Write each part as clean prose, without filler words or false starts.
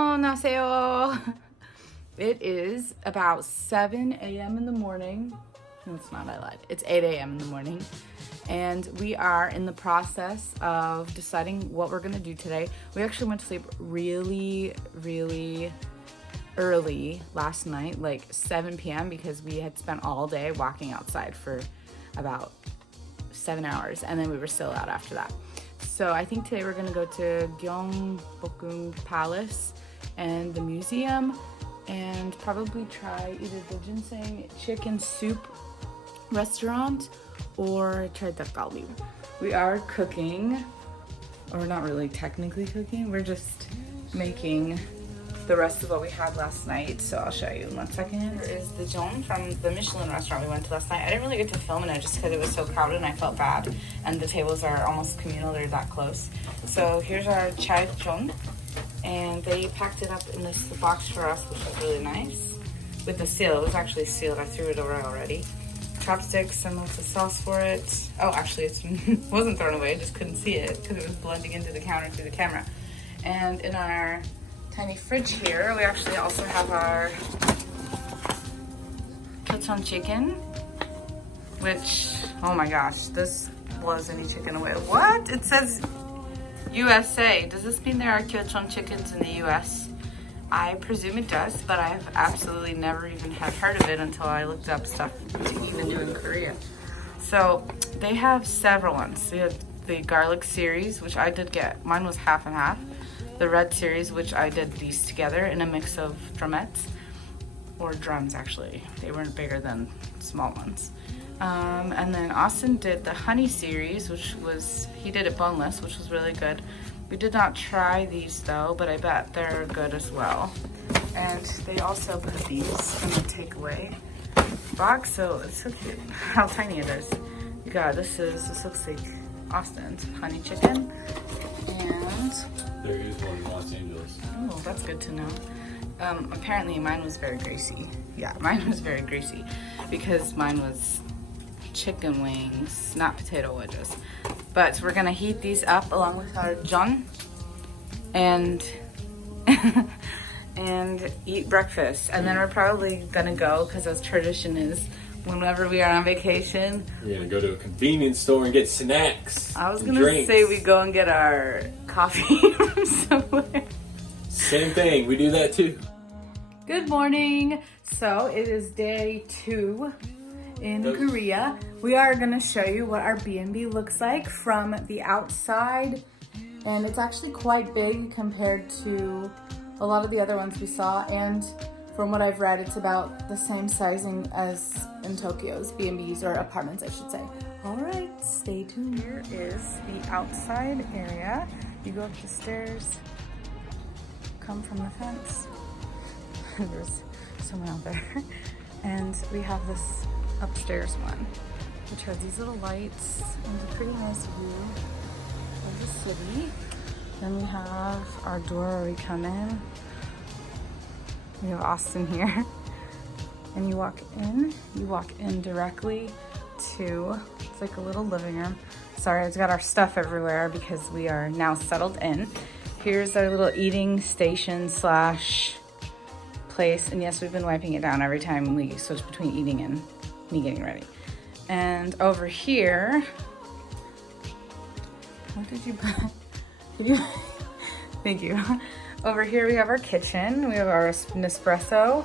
안녕하세요. It is about 7 a.m. in the morning. No, it's not, I lied. It's 8 a.m. in the morning. And we are in the process of deciding what we're gonna do today. We actually went to sleep really early last night, like 7 p.m. because we had spent all day walking outside for about 7 hours, and then we were still out after that. So I think today we're gonna go to Gyeongbokgung Palace and the museum, and probably try either the ginseng chicken soup restaurant or try the galbi. We are cooking, or not really technically cooking, we're just making the rest of what we had last night, so I'll show you in 1 second. Here is the Jeon from the Michelin restaurant we went to last night. I didn't really get to film it just because it was so crowded and I felt bad, and the tables are almost communal, they're that close. So here's our chai Jeon, and they packed it up in this box for us, which was really nice. With the seal, it was actually sealed, I threw it away already. Chopsticks and lots of sauce for it. Oh, actually it wasn't thrown away, I just couldn't see it because it was blending into the counter through the camera. And in our tiny fridge here, we actually also have our Gyeocheon chicken, which, oh my gosh, this blows any chicken away. What? It says USA. Does this mean there are Gyeocheon chickens in the US? I presume it does, but I've absolutely never even had heard of it until I looked up stuff to even do in Korea. So they have several ones. They have the garlic series, which I did get. Mine was half and half. The red series, which I did these together in a mix of drumettes, or drums actually. They weren't bigger than small ones. And then Austin did the honey series, which was, he did it boneless, which was really good. We did not try these though, but I bet they're good as well. And they also put these in the takeaway box, so it's so cute how tiny it is. You got, this looks like Austin's honey chicken. And there is one in Los Angeles. oh, that's good to know. Apparently mine was very greasy. Yeah, mine was very greasy because mine was chicken wings, not potato wedges. But we're gonna heat these up along with our jeon and and eat breakfast. And then we're probably gonna go, because as tradition is, whenever we are on vacation, we're gonna go to a convenience store and get snacks. I was gonna drinks. say we go and get our coffee from somewhere. Same thing, we do that too. Good morning. So it is day 2 in Korea. We are gonna show you what our B&B looks like from the outside, and it's actually quite big compared to a lot of the other ones we saw, and from what I've read, it's about the same sizing as in Tokyo's B&Bs, or apartments, I should say. All right, stay tuned. Here is the outside area. You go up the stairs, come from the fence. There's someone out there. And we have this upstairs one, which has these little lights and a pretty nice view of the city. Then we have our door where we come in. We have Austin here, and you walk in directly to, it's like a little living room. Sorry, it's got our stuff everywhere because we are now settled in. Here's our little eating station slash place, and yes, we've been wiping it down every time we switch between eating and me getting ready. And over here, what did you buy? Thank you. Over here we have our kitchen. We have our Nespresso.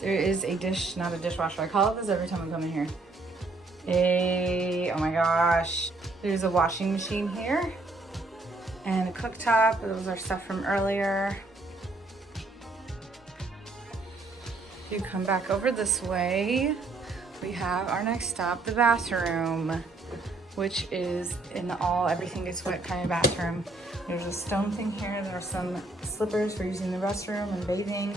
There is a dish, not a dishwasher. I call it this every time I come in here. Oh my gosh. There's a washing machine here and a cooktop. Those are stuff from earlier. If you come back over this way, we have our next stop, the bathroom, which is in everything gets wet kind of bathroom. There's a stone thing here. There are some slippers for using the restroom and bathing.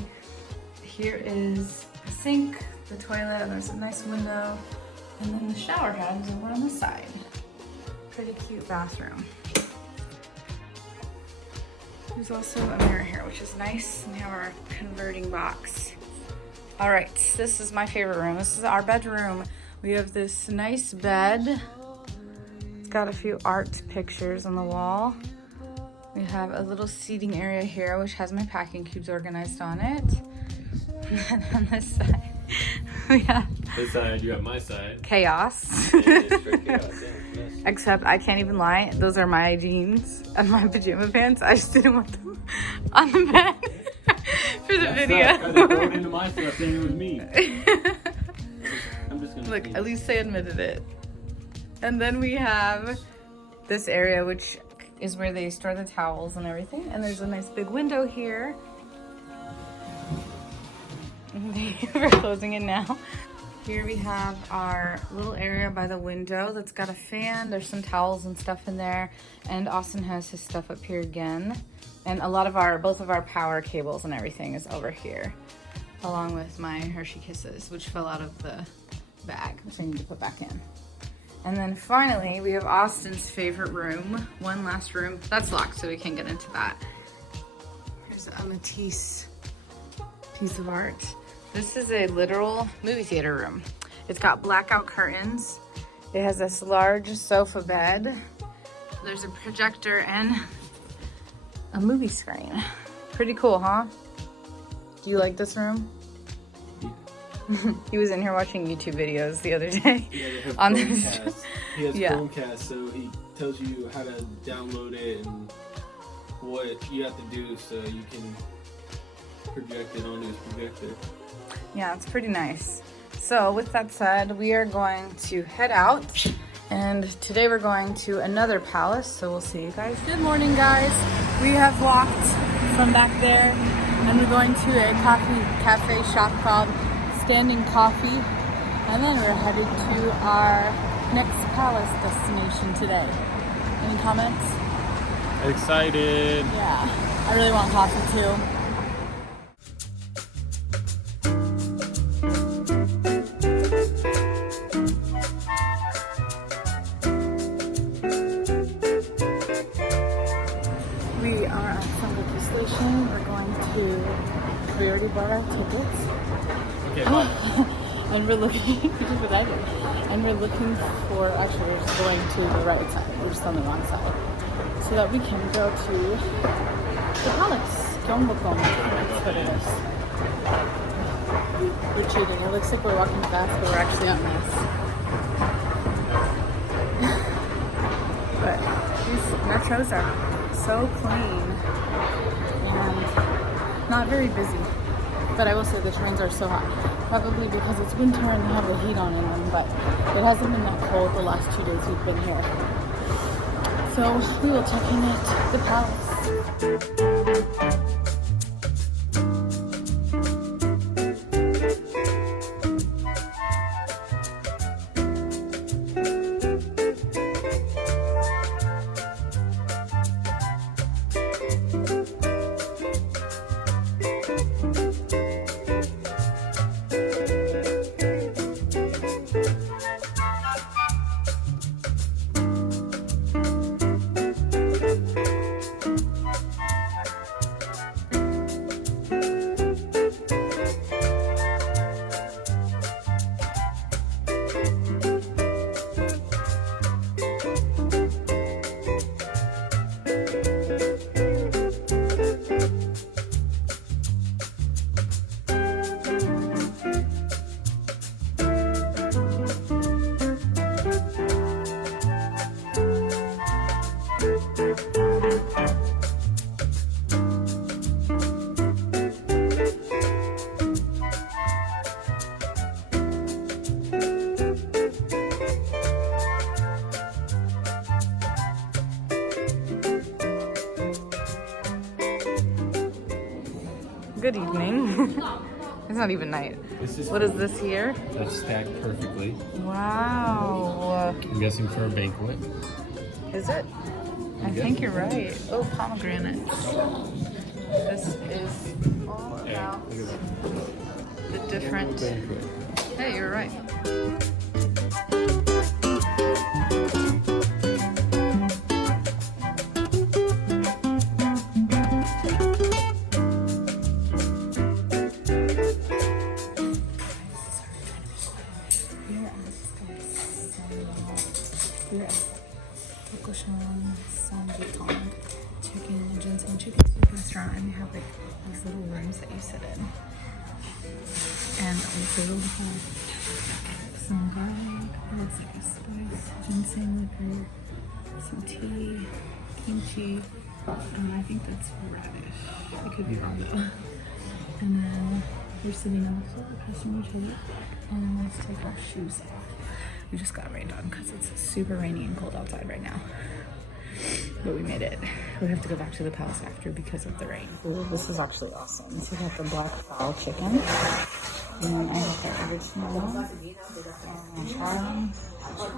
Here is the sink, the toilet, and there's a nice window. And then the shower head is over on the side. Pretty cute bathroom. There's also a mirror here, which is nice. And we have our converting box. All right, this is my favorite room. This is our bedroom. We have this nice bed. It's got a few art pictures on the wall. We We have a little seating area here, which has my packing cubes organized on it. And on this side, we have This side, you have my side. chaos. Yeah, it's straight chaos, yeah, it's mess. Except I can't even lie, those are my jeans and my pajama pants. I just didn't want them on the bed for the video. Throw it into my stuff, saying it was me. I'm just gonna Look, clean at it. least they admitted it. And then we have this area, which is where they store the towels and everything. And there's a nice big window here. We're closing it now. Here we have our little area by the window that's got a fan. There's some towels and stuff in there. And Austin has his stuff up here again. And both of our power cables and everything is over here. Along with my Hershey Kisses, which fell out of the bag, which I need to put back in. And then finally, we have Austin's favorite room. One last room. That's locked, so we can't get into that. Here's a Matisse piece of art. This is a literal movie theater room. It's got blackout curtains. It has this large sofa bed. There's a projector and a movie screen. Pretty cool, huh? Do you like this room? He was in here watching YouTube videos the other day. Yeah, they have on Chromecast. this. He has Yeah. Chromecast, so he tells you how to download it and what you have to do so you can project it onto his projector. Yeah, it's pretty nice. So with that said, we are going to head out, and today we're going to another palace, so we'll see you guys. Good morning, guys. We have walked from back there, and we're going to a cafe shop called Standing Coffee, and then we're headed to our next palace destination today. Any comments? Excited. Yeah, I really want coffee too. We are at Sangoku Station. We're going to, we already bought our tickets. Okay, bye. And we're looking, which is what I did. And we're looking for, actually we're just going to the right side. We're just on the wrong side. So that we can go to the palace. Gyeongbokgung, that's what it is. We're cheating. It looks like we're walking fast, but we're actually on this. But these metros are so clean and not very busy. But I will say the trains are so hot. Probably because it's winter and they have the heat on in them, but it hasn't been that cold the last 2 days we've been here. So we will check in at the palace. Good evening. It's not even night. What is this here? That's stacked perfectly. Wow. I'm guessing for a banquet. Is it? I think you're right. Oh, pomegranates. This is all about Look at the different. that. Banquet. Hey, you're right. We're at Tokoshan Sanjitong, checking in these little rooms that you sit in. And also have some garlic, looks like a spice, ginseng liquor, some tea, kimchi, and I think that's radish. I could be wrong though. And then we're sitting on the floor, customer table, and let's take our shoes off. We just got rained on because it's super rainy and cold outside right now. But we made it. We have to go back to the palace after because of the rain. Ooh, this is actually awesome. So we got the black fowl chicken. And then I got the original charm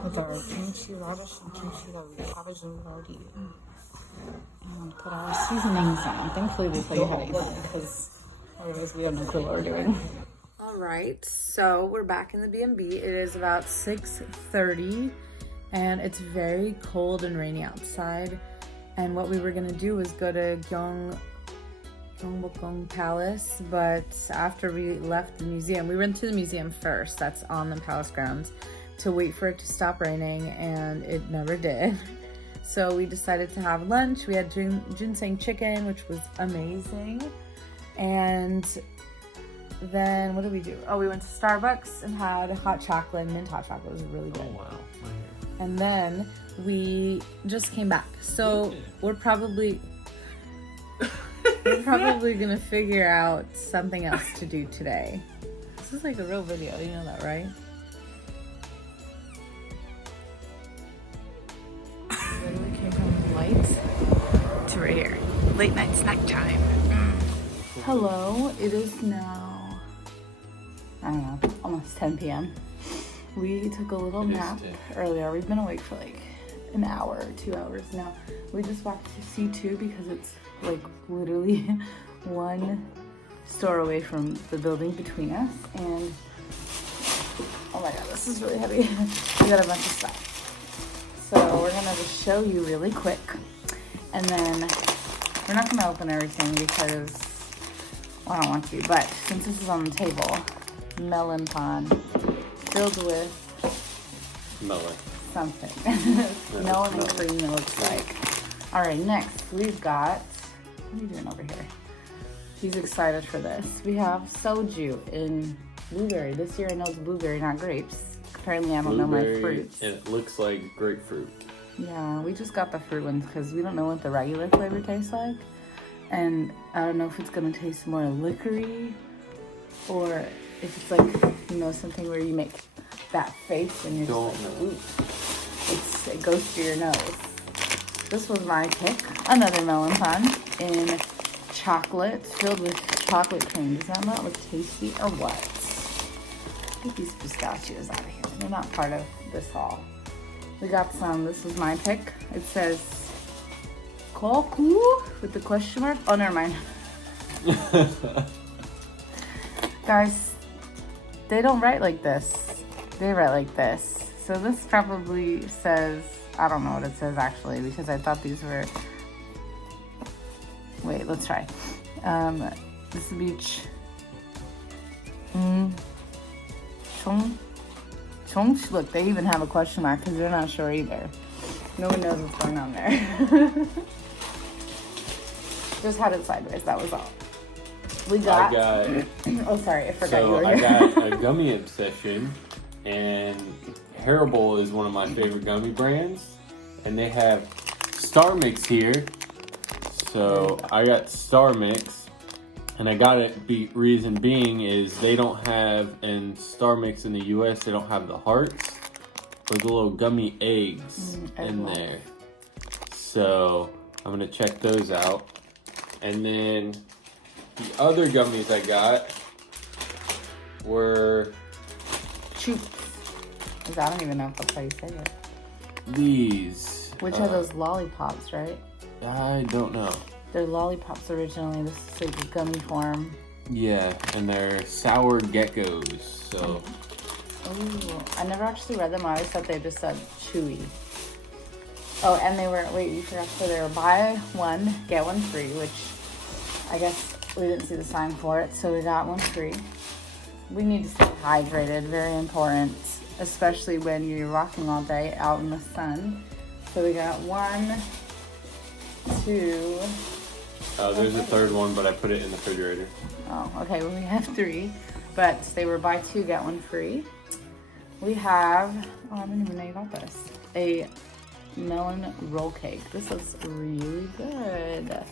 with our kimchi radish and kimchi that we cabbage and we've already eaten. And put our seasonings on. Thankfully they tell you how to eat them because otherwise we have no clue what we're doing. All right, so we're back in the B&B. It is about 6:30 and it's very cold and rainy outside. And what we were gonna do was go to Gyeongbokgung Palace, but after we left the museum, we went to the museum first, that's on the palace grounds, to wait for it to stop raining, and it never did. So we decided to have lunch. We had ginseng chicken, which was amazing. And then what did we do? Oh, we went to Starbucks and had hot chocolate, mint hot chocolate. It was really good. Oh wow, my hair. And then we just came back. So we're probably gonna figure out something else to do today. This is like a real video, you know that, right? Literally came from the lights to right here. Late night snack time. Hello, it is now, I don't know, almost 10 p.m. We took a little nap earlier. We've been awake for like an hour or 2 hours now. We just walked to C2 because it's like literally one store away from the building between us. And oh my god, this is really heavy. We got a bunch of stuff. So we're gonna just show you really quick. And then we're not gonna open everything because I don't want to, but since this is on the table, melon pan filled with Melon. something. Melon and cream, it looks like. All right, next we've got, what are you doing over here? She's excited for this. We have soju in blueberry. This year I know it's blueberry, not grapes. Apparently I don't know my fruits. And it looks like grapefruit. Yeah, we just got the fruit ones because we don't know what the regular flavor tastes like. And I don't know if it's gonna taste more liquor-y or if it's like, you know, something where you make that face and you're just like, ooh, it goes through your nose. This was my pick, another melon pan in chocolate, filled with chocolate cream. Does that not look tasty or what? Get these pistachios out of here. They're not part of this haul. We got some, this was my pick. It says Koku with the question mark. Oh, never mind. Guys, they don't write like this. They write like this. So this probably says, I don't know what it says actually because I thought these were, wait, let's try. This would be look, they even have a question mark because they're not sure either. No one knows what's going on there. Just had it sideways, that was all. I got oh sorry, I forgot you were here. I got a gummy obsession, and Haribo is one of my favorite gummy brands, and they have Star Mix here. So I got Star Mix, and I got it. Reason being is they don't have, in Star Mix in the US, they don't have the hearts or the little gummy eggs in there. So I'm gonna check those out. And then the other gummies I got were Choops. I don't even know if that's how you say it. these. Which are those lollipops, right? I don't know. They're lollipops originally. This is like a gummy form. Yeah, and they're sour geckos. So. Oh, I never actually read them. I always thought they just said chewy. Oh, and they were, wait, you forgot to say they were buy one, get one free, which I guess we didn't see the sign for it, so we got one free. We need to stay hydrated, very important, especially when you're walking all day out in the sun. So we got 1, 2, There's a third one, but I put it in the refrigerator. Oh, okay. Well, we have 3, but they were buy 2 get 1 free. We have, oh, I didn't even know you got this. A melon roll cake. This looks really good.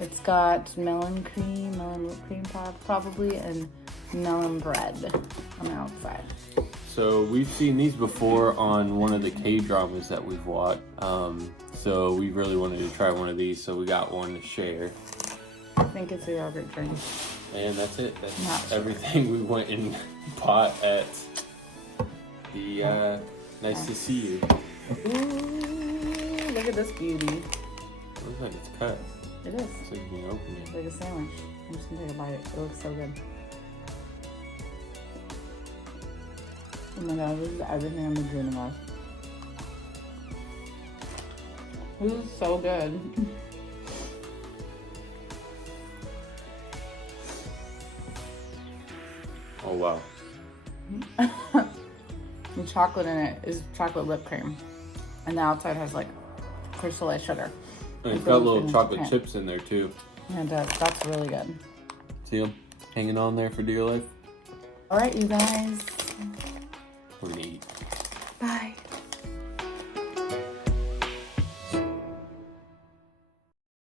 It's got melon cream, melon whipped cream probably, and melon bread on the outside. So we've seen these before on one of the K-dramas that we've watched. So we really wanted to try one of these, so we got one to share. I think it's a yogurt drink. And that's it. That's Not everything we went and bought at the Nice to See You. Ooh, look at this beauty. It looks like it's cut. It is. So you can open it. It's like a sandwich. I'm just gonna take a bite. It looks so good. Oh my god, this is everything I've been dreaming of. This is so good. Oh wow. The chocolate in it is chocolate whipped cream. And the outside has like crystallized sugar. And it's got little chocolate chips in there too. And that's really good. See them hanging on there for dear life? Alright, you guys. We're gonna eat. Bye.